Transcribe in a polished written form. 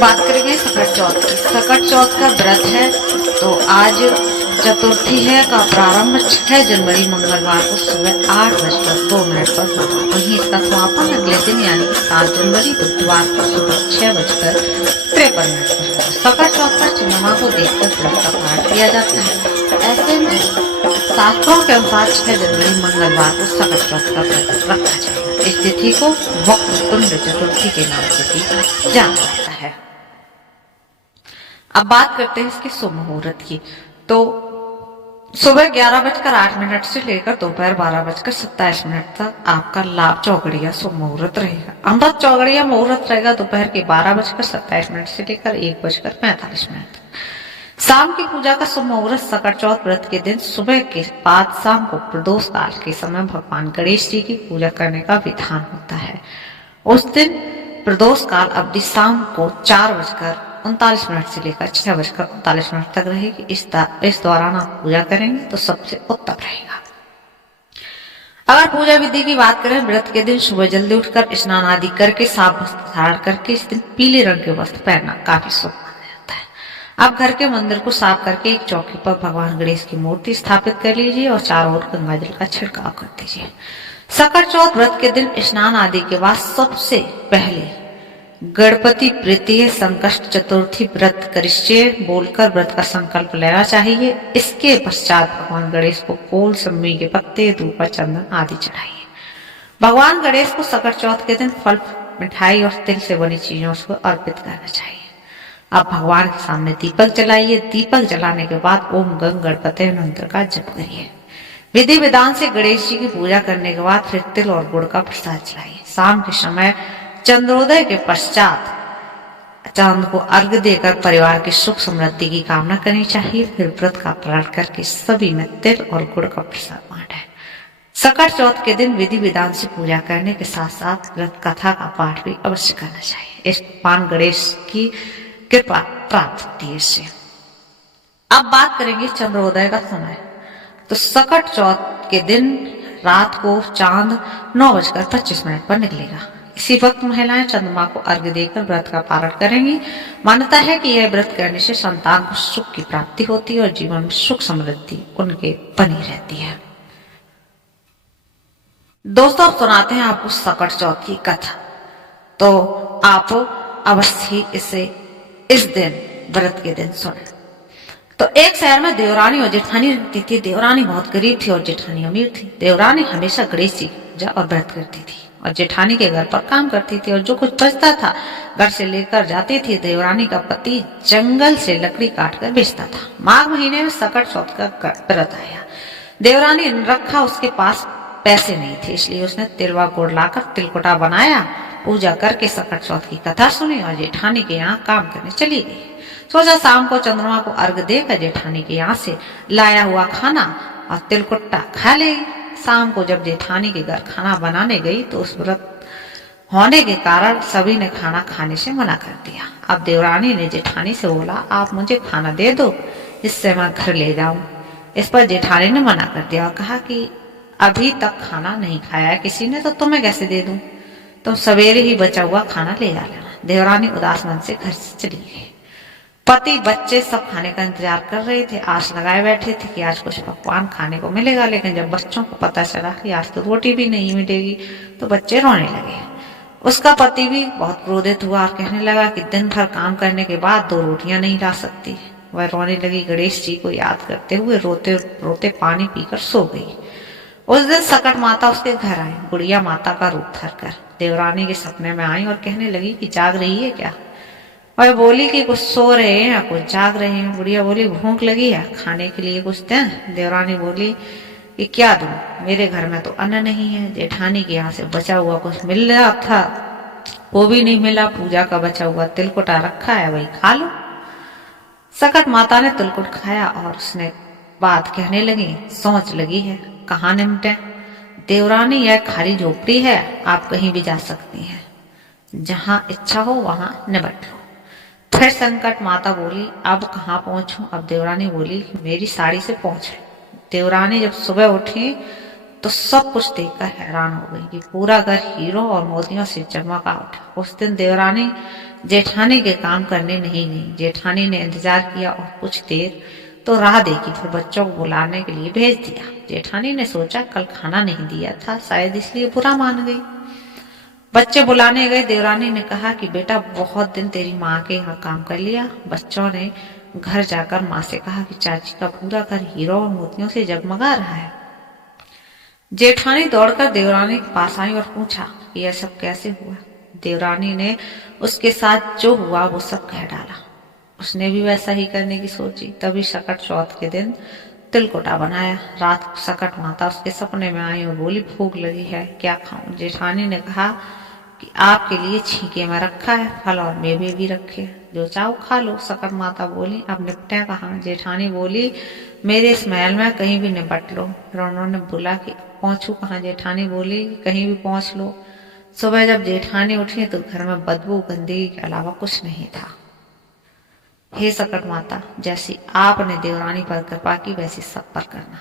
बात करेंगे सकट चौथ की। सकट चौथ का व्रत है तो आज चतुर्थी है का प्रारंभ 6 जनवरी मंगलवार को सुबह 8:02 पर होगा। वहीं इसका समापन अगले दिन यानी कि 7 जनवरी बुधवार को सुबह 6:53 पर होगा। सकट चौथ पर चंद्रमा को देखकर व्रत का पाठ किया जाता है। ऐसे में शास्त्रों के अनुसार 6 जनवरी मंगलवार को सकट चौथ का व्रत रखा जाएगा। इस तिथि को वक्रतुंड चतुर्थी के नाम से भी जाना जाता है। अब बात करते हैं इसके शुभ मुहूर्त की। तो सुबह 11:08 से लेकर दोपहर 12:27 तक आपका लाभ चौगड़िया शुभ मुहूर्त रहेगा। अमृत चौगड़िया मुहूर्त रहेगा दोपहर के 12:27 से लेकर 1:45 तक। शाम की पूजा का शुभ मुहूर्त सकट चौथ व्रत के दिन सुबह के बाद शाम को प्रदोष काल के समय भगवान गणेश जी की पूजा करने का विधान होता है। उस दिन प्रदोष काल अवधि शाम को 4:39 से लेकर 6:39 तक रहेगी। इस दौरान आप पूजा करेंगे तो सबसे उत्तम रहेगा। अगर पूजा विधि की बात करें, व्रत के दिन सुबह जल्दी उठकर स्नान आदि करके साफ वस्त्र धारण करके इस दिन पीले रंग के वस्त्र पहनना काफी शुभ माना जाता है। आप घर के मंदिर को साफ करके एक चौकी पर भगवान गणेश की मूर्ति स्थापित कर लीजिए और चारों ओर गंगा जल का छिड़काव कर दीजिए। सकट चौथ व्रत के दिन स्नान आदि के बाद सबसे पहले गणपति प्रीतिय संकष्ट चतुर्थी व्रत करिष्ये बोलकर व्रत का संकल्प लेना चाहिए। इसके पश्चात भगवान गणेश को फूल, सम्मी के पत्ते, धूप, चंदन आदि चढ़ाइए। भगवान गणेश को सकट चौथ के दिन फल, मिठाई और तिल से बनी चीजों को अर्पित करना चाहिए। अब भगवान के सामने दीपक जलाइए। दीपक जलाने के बाद ओम गंग गणपते मंत्र का जप करिए। विधि विधान से गणेश जी की पूजा करने के बाद फिर तिल और गुड़ का प्रसाद चढ़ाइए। शाम के समय चंद्रोदय के पश्चात चांद को अर्घ्य देकर परिवार की सुख समृद्धि की कामना करनी चाहिए। फिर व्रत का पारण करके सभी में तिल और गुड़ का प्रसाद बांटे। सकट चौथ के दिन विधि विधान से पूजा करने के साथ साथ व्रत कथा का पाठ भी अवश्य करना चाहिए। इस भगवान गणेश की कृपा प्राप्त होती है इससे। अब बात करेंगे चंद्रोदय का समय। तो सकट चौथ के दिन रात को चांद 9:25 पर निकलेगा। इसी वक्त महिलाएं चंद्रमा को अर्घ्य देकर व्रत का पारण करेंगी। मान्यता है कि यह व्रत करने से संतान को सुख की प्राप्ति होती है और जीवन में सुख समृद्धि उनके बनी रहती है। दोस्तों, अब सुनाते हैं आपको सकट चौथ की कथा। तो आप अवश्य ही इसे इस दिन व्रत के दिन सुने। तो एक शहर में देवरानी और जेठानी रहती थी। देवरानी बहुत गरीब थी और जेठानी अमीर थी। देवरानी हमेशा गणेश जी की पूजा और व्रत करती थी और जेठानी के घर पर काम करती थी और जो कुछ बचता था घर से लेकर जाती थी। देवरानी का पति जंगल से लकड़ी काट कर बेचता था। माघ महीने में सकट चौथ का व्रत आया। देवरानी रखा उसके पास पैसे नहीं थे, इसलिए उसने तिल व गुड़ लाकर तिलकुटा बनाया। पूजा करके सकट चौथ की कथा सुनी और जेठानी के यहाँ काम करने चली गई। सोचा शाम को चंद्रमा को अर्घ देकर जेठानी के यहाँ से लाया हुआ खाना और तिलकुट्टा खा लेगी। शाम को जब जेठानी के घर खाना बनाने गई तो उस व्रत होने के कारण सभी ने खाना खाने से मना कर दिया। अब देवरानी ने जेठानी से बोला, आप मुझे खाना दे दो जिससे मैं घर ले जाऊं। इस पर जेठानी ने मना कर दिया और कहा कि अभी तक खाना नहीं खाया है किसी ने, तो तुम्हें कैसे दे दूं? तुम सवेरे ही बचा हुआ खाना ले जा लेना। देवरानी उदास मन से घर से चली गई। पति बच्चे सब खाने का इंतजार कर रहे थे। आस लगाए बैठे थे कि आज कुछ पकवान खाने को मिलेगा, लेकिन जब बच्चों को पता चला कि आज तो रोटी भी नहीं मिलेगी तो बच्चे रोने लगे। उसका पति भी बहुत क्रोधित हुआ और कहने लगा कि दिन भर काम करने के बाद 2 रोटियां नहीं ला सकती। वह रोने लगी। गणेश जी को याद करते हुए रोते रोते पानी पीकर सो गई। उस दिन सकट माता उसके घर आई, गुड़िया माता का रूप धरकर। देवरानी के सपने में आई और कहने लगी कि जाग रही है क्या? वह बोली कि कुछ सो रहे हैं या कुछ जाग रहे हैं। गुड़िया बोली, भूख लगी है, खाने के लिए कुछ दें? देवरानी बोली कि क्या दूं, मेरे घर में तो अन्न नहीं है। जेठानी के यहाँ से बचा हुआ कुछ मिल रहा था वो भी नहीं मिला। पूजा का बचा हुआ तिलकुटा रखा है, वही खा लो। सकट माता ने तिलकुट खाया और उसने बात कहने लगी, सोच लगी है, कहाँ निमटे? देवरानी, यह खाली झोपड़ी है, आप कहीं भी जा सकती हैं, जहां इच्छा हो वहां निबट लो। फिर संकट माता बोली, अब कहाँ पहुंचूं? अब देवरानी बोली, मेरी साड़ी से पहुंच। देवरानी जब सुबह उठी तो सब कुछ देखकर हैरान हो गई कि पूरा घर हीरो और मोतियों से चमका उठा। उस दिन देवरानी जेठानी के काम करने नहीं गई। जेठानी ने इंतजार किया और कुछ देर तो राह देखी, फिर बच्चों को बुलाने के लिए भेज दिया। जेठानी ने सोचा कल खाना नहीं दिया था, शायद इसलिए बुरा मान गई। बच्चे बुलाने गए। देवरानी ने कहा कि बेटा बहुत दिन तेरी माँ के यहाँ काम कर लिया। बच्चों ने घर जाकर माँ से कहा कि चाची का पूरा घर हीरो और मोतियों से जगमगा रहा है। जेठानी दौड़कर देवरानी के पास आई और पूछा कि यह सब कैसे हुआ। देवरानी ने उसके साथ जो हुआ वो सब कह डाला। उसने भी वैसा ही करने की सोची। तभी सकट चौथ के दिन तिलकुटा बनाया। रात को सकट माता उसके सपने में आई और बोली भूख लगी है, क्या खाऊं। जेठानी ने कहा कि आपके लिए छींके में रखा है, फल और मेवे भी रखे, जो चाहो खा लो। सकट माता बोली अब निपटे कहाँ। जेठानी बोली मेरे इस महल में कहीं भी निपट लो। फिर उन्होंने बोला कि पहुंचू कहाँ। जेठानी बोली कहीं भी पहुंच लो। सुबह जब जेठानी उठी तो घर में बदबू गंदगी के अलावा कुछ नहीं था। हे सकट माता, जैसी आपने देवरानी पर कृपा की वैसी सब पर करना।